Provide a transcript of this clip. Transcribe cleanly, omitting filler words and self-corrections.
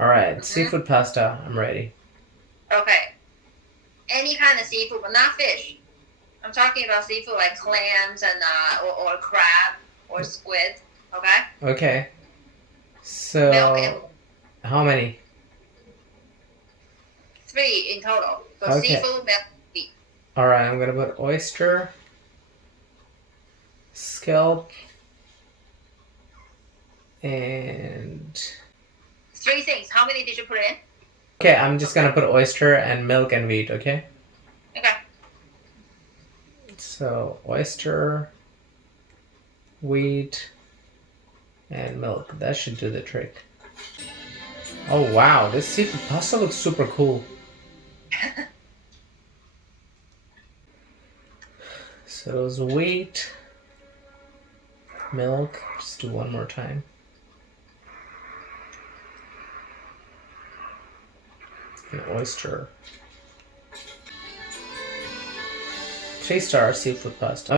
Alright, seafood pasta. I'm ready. Okay. Any kind of seafood, but not fish. I'm talking about seafood like clams and or crab or squid. Okay. Okay. Milk and So, how many? three in total. So Okay. seafood, milk, meat. Alright, I'm gonna put oyster, scallop, and... Three things. How many did you put in? Okay, I'm just gonna put oyster and milk and wheat, okay? Okay. So, oyster, wheat, and milk. That should do the trick. Oh wow, this seafood pasta looks super cool. So it was wheat, milk. Just do one more time. And oyster. 3-star seafood pasta.